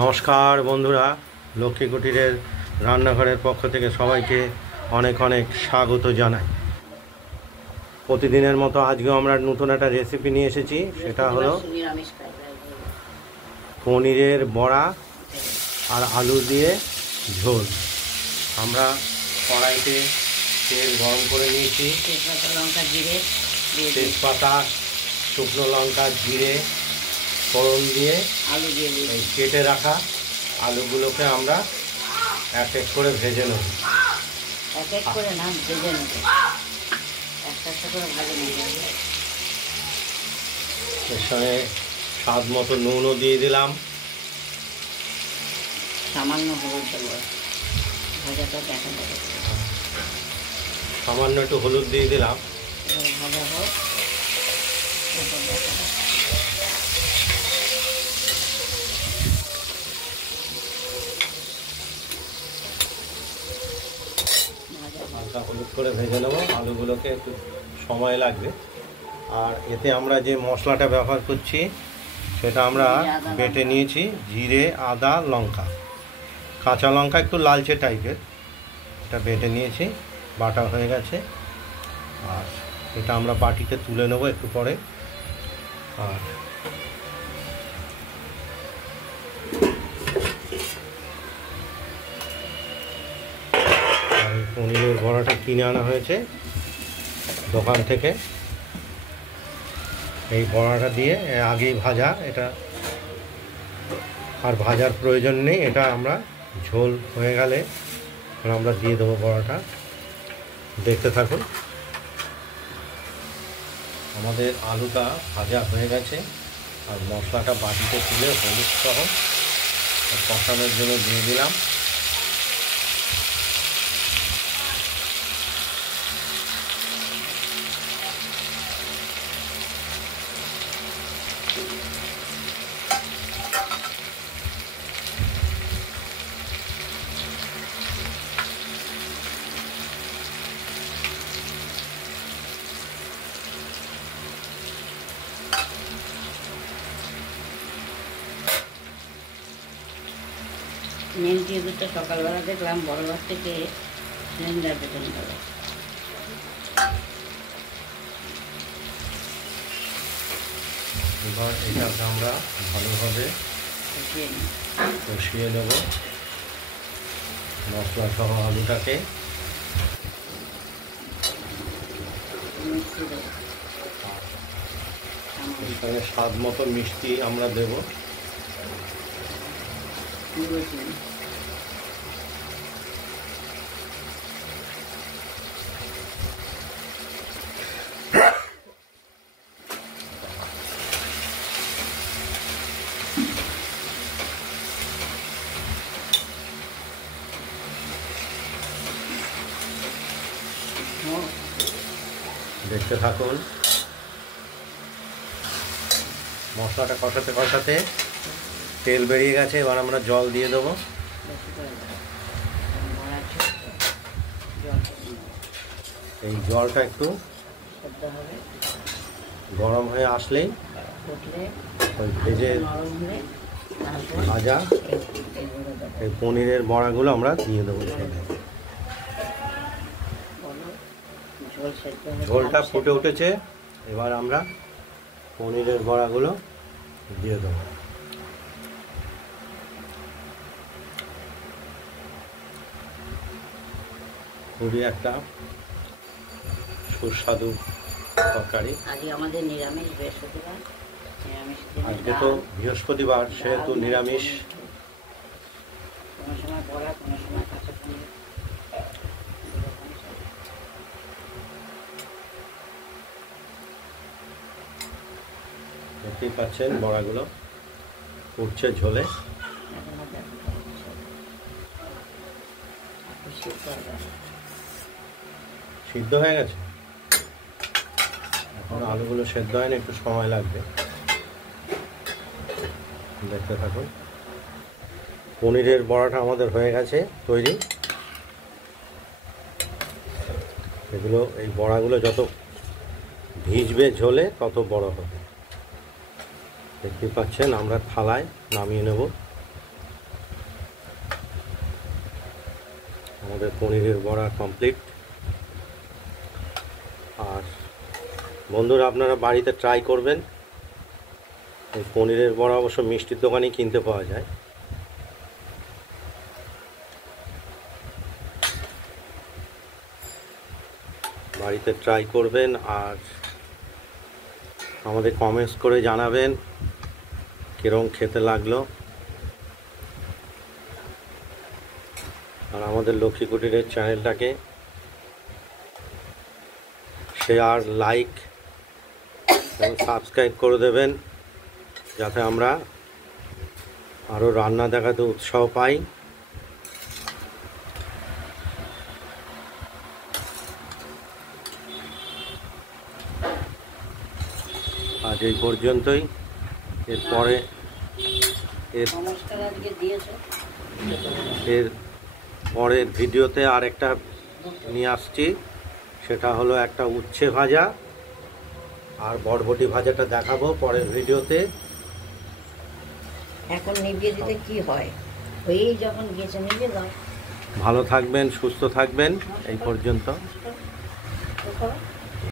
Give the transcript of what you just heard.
নমস্কার বন্ধুরা, লক্ষ্মী কুটিরের রান্নাঘরের পক্ষ থেকে সবাইকে অনেক অনেক স্বাগত জানাই। প্রতিদিনের মতো আজকেও আমরা নতুন একটা রেসিপি নিয়ে এসেছি। সেটা হলো পনিরের বড়া আর আলু দিয়ে ঝোল। আমরা কড়াইতে তেল গরম করে নিয়েছি। তেজপাতা, শুকনো লঙ্কা, জিরে ফোড়ন দিয়ে আলু দিয়ে এই কেটে রাখা আলুগুলোকে আমরা এক এক করে ভেজে নেব। এক এক করে না, ভেজে নেব, একটা একটা করে ভাজে নেব। এর সঙ্গে স্বাদ মতো নুনও দিয়ে দিলাম, সামান্য হলুদ দেবো, ভাজাটা দেখা যাবে। সামান্য একটু হলুদ দিয়ে দিলাম। ভাজা হোক, হালকা হলুদ করে ভেজে নেবো। আলুগুলোকে একটু সময় লাগবে। আর এতে আমরা যে মশলাটা ব্যবহার করছি সেটা আমরা বেটে নিয়েছি। জিরে, আদা, লঙ্কা, কাঁচা লঙ্কা একটু লালচে টাইপের, এটা বেটে নিয়েছি, বাটা হয়ে গেছে। আর এটা আমরা বাটিতে তুলে নেবো একটু পরে। আর পনিরের বড়াটা কিনে আনা হয়েছে দোকান থেকে। এই বড়াটা দিয়ে আগেই ভাজা, এটা আর ভাজার প্রয়োজন নেই। এটা আমরা ঝোল হয়ে গেলে আমরা দিয়ে দেবো বড়াটা। দেখতে থাকুন। আমাদের আলুটা ভাজা হয়ে গেছে। আর মশলাটা বাটিতে তুলে হলুদ সহ কষানোর জন্য দিয়ে দিলাম। নেমটি দুটো সকালবেলা দেখলাম বড়বার থেকে সিলিন্ডার বেতন গেল। এবার এটাকে আমরা ভালোভাবে কষিয়ে নেব মশলা সহ আলুটাকে। এখানে স্বাদ মতো মিষ্টি আমরা দেব। দেখতে থাকুন। মশলাটা কষাতে কষাতে তেল বেরিয়ে গেছে। এবার আমরা জল দিয়ে দেবো। এই জলটা একটু গরম হয়ে আসলেই ওই ভেজে ভাজা এই পনিরের বড়াগুলো আমরা দিয়ে দেবো। ঝোলটা ফুটে উঠেছে। এবার আমরা পনিরের বড়াগুলো দিয়ে দেবো। খুবই একটা সুস্বাদু তরকারি। আজকে আমাদের নিরামিষ, বৃহস্পতিবার। আজকে তো বৃহস্পতিবার, সেহেতু নিরামিষ। কোনো সময় বড়া, কোনো সময় কাঁচা পনির। দেখতেই পাচ্ছেন বড়াগুলো উঠছে ঝোলে। সিদ্ধ হয়ে গেছে। এখন আলুগুলো সেদ্ধ হয়নি, একটু সময় লাগবে। দেখতে থাকুন। পনিরের বড়াটা আমাদের হয়ে গেছে তৈরি। এগুলো, এই বড়াগুলো যত ভিজবে ঝোলে তত বড় হবে। দেখতে পাচ্ছেন আমরা থালায় নামিয়ে নেব। আমাদের পনিরের বড়া কমপ্লিট। আর বন্ধুরা, আপনারা বাড়িতে ট্রাই করবেন। এই পনিরের বড়া অবশ্য মিষ্টির দোকানেই কিনতে পাওয়া যায়। বাড়িতে ট্রাই করবেন আর আমাদের কমেন্টস করে জানাবেন কীরকম খেতে লাগলো। আর আমাদের লক্ষ্মী কুটিরের চ্যানেলটাকে শেয়ার, লাইক এবং সাবস্ক্রাইব করে দেবেন, যাতে আমরা আরও রান্না দেখাতে উৎসাহ পাই। আজ এই পর্যন্তই। এরপরে নমস্কার আজকে দিয়েছো। এর পরের ভিডিওতে আর একটা নিয়ে আসছি, সেটা হলো একটা উচ্ছে ভাজা আর বরবটি ভাজাটা দেখাবো পরের ভিডিওতে। এখন নিভিয়ে দিতে কি হয়, ওই যখন গেছে নিভিয়ে দাও। ভালো থাকবেন, সুস্থ থাকবেন। এই পর্যন্ত। নমস্কার।